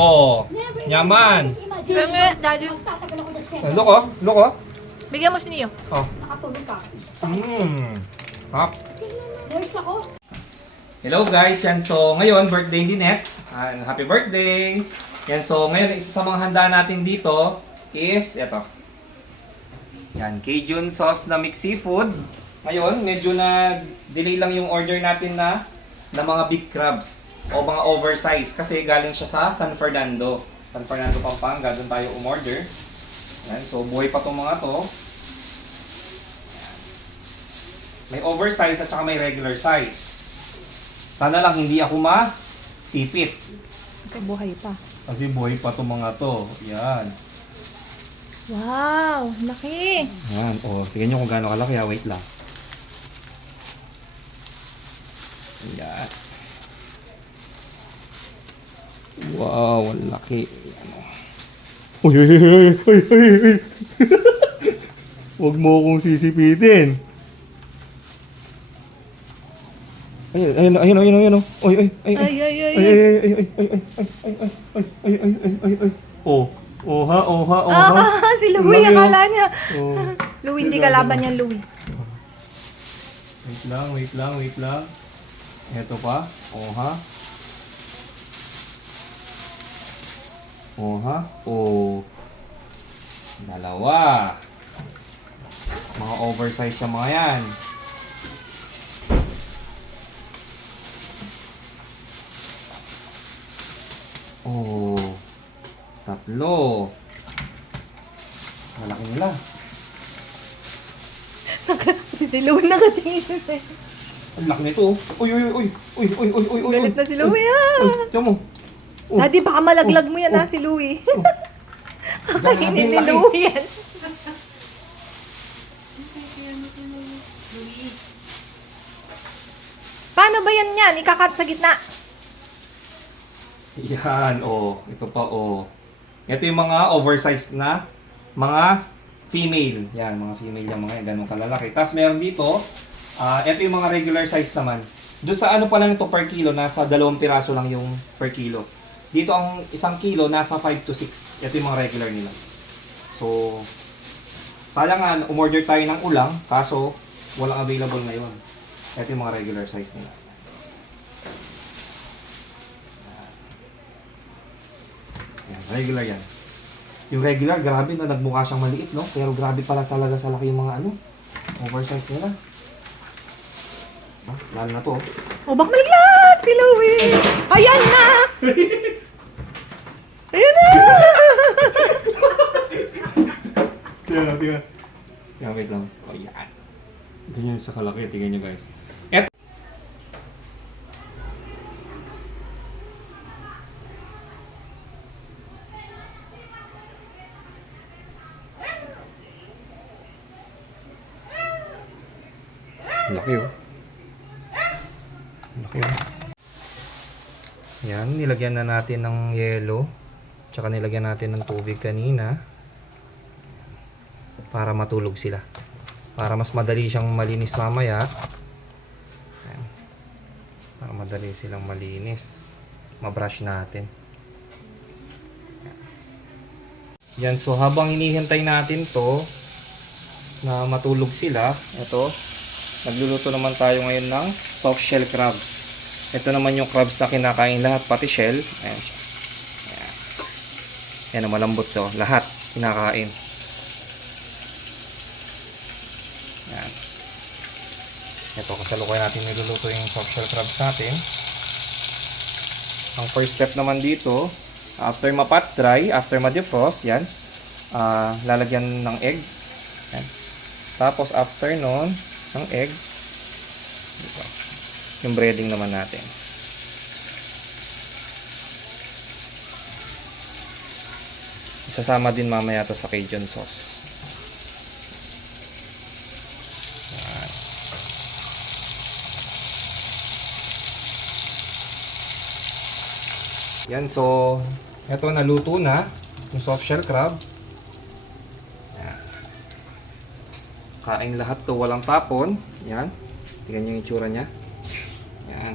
Oh, yaman. Look oh, look oh. Bigyan mo si Neo. Oh. Nakatulog ka. Hop. Nurse ako. Hello guys, yan. So ngayon, birthday ni Net. Happy birthday! Yan, so ngayon, isa sa mga handa natin dito is, eto. Yan, Cajun sauce na mixed seafood. Ngayon, medyo na-delay lang yung order natin na mga big crabs o mga oversize kasi galing siya sa San Fernando. San Fernando, Pampanga, doon tayo umorder. Yan, so buhay pa itong mga to. May oversize at saka may regular size. Sana lang hindi ako masipit. Kasi buhay pa. Kasi buhay pa itong mga to. Yan. Wow, laki. Yan. O, tingnan nyo kung gaano kalaki. Wait lang. Yan. Wow, ang laki. Yan. Uy, uy, uy, uy, uy, uy, uy. Huwag mo akong sisipitin. Ayun, ayun, ayun, ayun, ayun. Oy, oy, ay, ay, ay, ay, ay, ay, ay, ay, ay, ay, ay, ay. Oh, oha, oha, oha. Si Louie, akala niya. Oh. Louie, hindi kalaban niya, Louie. Wait lang, wait lang, wait lang. Ito pa, oha. Oha, oh. Dalawa. Mga oversize yung mga yan. Oh, tatlo. Malaki nila. Si Louie nakatingin eh. Ang laki nito. Uy, uy, uy, uy, uy, uy, uy, uy. Galit na si Louie Uy, tiyan mo. Oh. Daddy, baka malaglag mo yan si Louie. Kakainin ni Grabe, laki. Louie yan. Paano ba yan yan? Ikakat sa gitna. Yan, oh. Ito pa, oh. Ito yung mga oversized na mga female. Yan, mga female yung mga yan. Ganun kalalaki. Tapos meron dito, ito yung mga regular size naman. Doon sa ano pa lang ito per kilo, nasa 2 piraso lang yung per kilo. Dito ang 1 kilo, nasa 5 to 6. Ito yung mga regular nila. So, sayang nga, umorder tayo ng ulang, kaso walang available ngayon. Ito yung mga regular size nila. Yan, regular yan. Yung regular, grabe no, nagmukha siyang maliit, no? Pero grabe pala talaga sa laki yung mga ano, oversize nila. Lalo na to. Oh, baka malaglag si Louie. Ayan na! Ayan na! Tingnan na, tingnan. Yan, wait lang. O, yan. Ganyan siya kalaki. Tingnan nyo guys. Laki oh. Laki oh. Yan, nilagyan na natin ng yelo. Tsaka nilagyan natin ng tubig kanina. Para matulog sila. Para mas madali siyang malinis mamaya. Yan. Para madali silang malinis. Mabrush natin. Yan, so habang hinihintay natin to na matulog sila, ito, nagluluto naman tayo ngayon ng soft shell crabs. Ito naman yung crabs na kinakain lahat, pati shell. Ayan. Ayan. Yan, malambot to. Lahat kinakain. Ayan. Ito, kasalukuyan natin niluluto yung soft shell crabs natin. Ang first step naman dito, after ma-pat dry, after ma-defrost, yan, lalagyan ng egg. Yan. Tapos after nun, ng egg, dito, yung breading naman natin. Isasama din mamaya to sa Cajun sauce. Yan. Yan, so ito naluto na yung soft shell crab. Yan. Kain lahat to, walang tapon. Yan. Tingnan nyo yung itsura niya. Yan.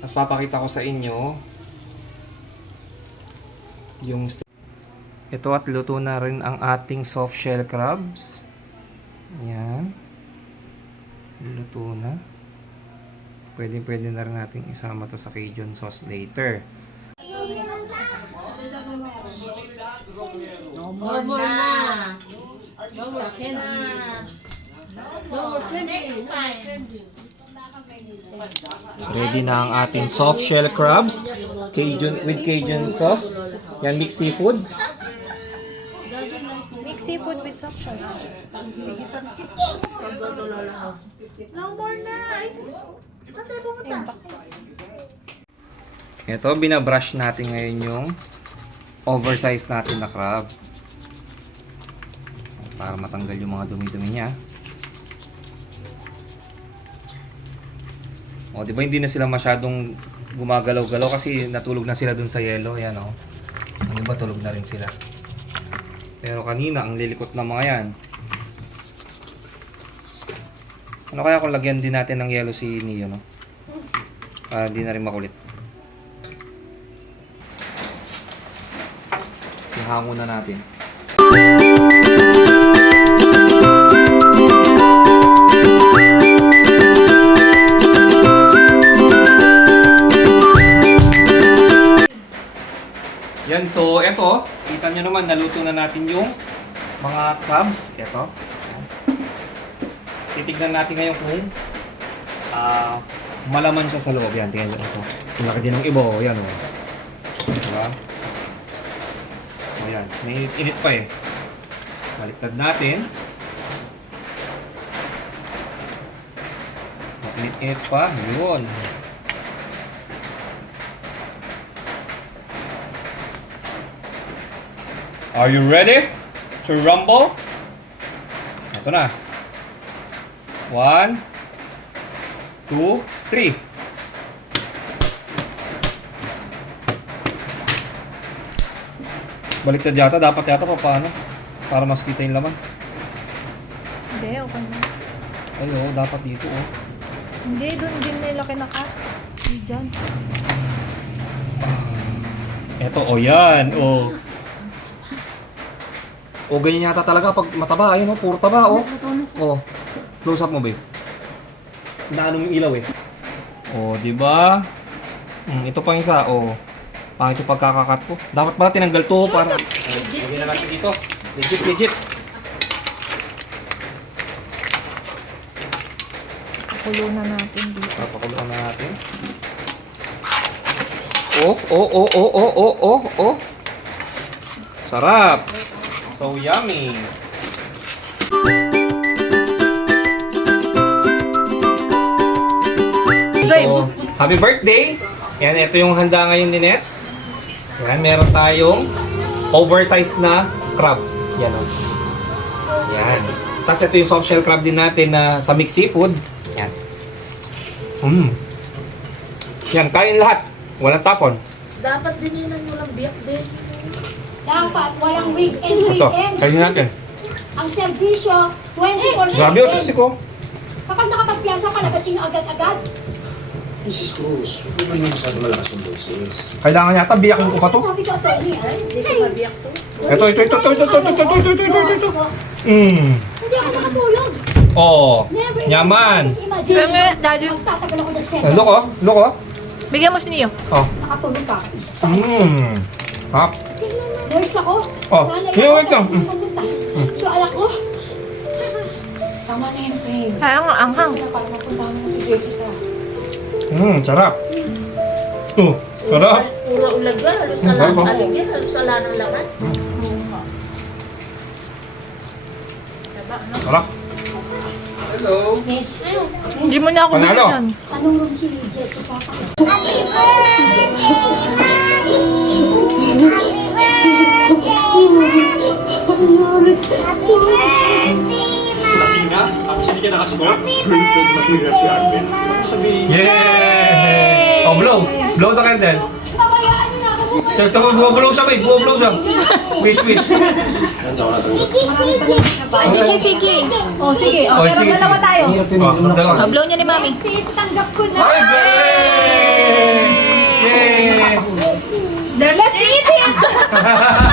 Tapos papakita ko sa inyo yung ito at luto na rin ang ating soft shell crabs. Ayan. Luto na. Pwede na rin natin isama to sa Cajun sauce later. No more na. Next time. Ready na ang ating soft shell crabs with Cajun sauce. Yan, mixed seafood. Mix seafood with soft sauce. No more na. Ito, binabrush natin ngayon yung oversize natin na crab. Para matanggal yung mga dumi-dumi niya. O, di ba hindi na sila masyadong gumagalaw-galaw kasi natulog na sila dun sa yelo. Ayan, o. Ano ba, tulog na rin sila. Pero kanina, ang lilikot na mga yan. Ano kaya kung lagyan din natin ng yelo si Neo, no? Para di na rin makulit. Ihango na natin. Yan, so eto, kita nyo naman, naluto na natin yung mga crabs. Eto. Titignan natin ngayon kung malaman siya sa loob. Yan, tingnan nyo ito. Ang laki din ng iba, oh. Yan, oh. Diba? So, yan. May init pa eh. Baliktad natin. Init-init pa. Yun. Are you ready to rumble? Ito na. 1, 2, 3. Baliktad yata. Dapat yata pa paano? Para mas kita yung laman. Hindi, okay na. Ay, oh, dapat dito, oh. Hindi, doon din nila kinaka. Diyan. Eto, oh, yan, oh. O, ganyan yata talaga pag mataba. Ayun, oh, puro taba, oh. Oh, close up mo, babe. Inaano yung ilaw, eh. Oh, di ba? Ito pang isa, oh. Pangit yung pagkakakat ko. Dapat pala tinanggal to para... Lagyan na natin dito. Legit. Pakulo na natin dito. Papakuloan na natin. Oh. Sarap. So yummy. So, happy birthday! Yan, ito yung handa ngayon ni Net. Yan, meron tayong oversized na crab. Yan, o. Yan. Tapos ito yung soft shell crab din natin na sa mixed seafood. Yan. Yan, kain lahat. Walang tapon. Dapat din yun ang walang biyak din. Dapat walang weekend. Ito, kain natin. Ang serbisyo, 24/7. Grabe yung sisi ko. Kapag nakapagpiyansa ka, nagasing agad-agad. Mrs. Cruz, huwag mo yung masyado malakas yung boses. Kailangan yata biyakin ko pa to. Sabi ko, attorney, Hindi ko mabiyak to. Ito. Hindi ako nakatulog. Oh, Never yaman. Just imagine, Kaya, daddy. magtatagal ako ng Look oh. Bigyan mo si Neo. Oh. Nakatulog ka. Isip sa akin. Hap. Nurse ako. Oh, Nanay here, ako, wait lang. pumunta. Yung alak ko. Tama na yun, friend. Kaya nga, anghang. Kasi na para mapuntahan mo na si Jessica. Sarap. Oh, sarap. Puro ulag ba? Halos na Sarap, oh. aligyan. Halos wala ng laman. Diba, ano? Sarap. Hello. Yes. Hindi mo na ako Panalo. bigyan. Anong room si Jessica? Lasing na? Tapos hindi ka nakasmoke? Printed material si Arvin. Ano sabihin? Yay! Oh, blow. Blow the candle. Pabayaan niyo na ako. Sige, bumablow siya, babe. Bumablow siya. Wish. Ilan taon na to? Sige. Oh, sige. Oh, sige. Dalawa tayo. Oh, dalawa. Blow niya ni Mami. Yes, tanggap ko na. Ay, great! eh. Let's eat it!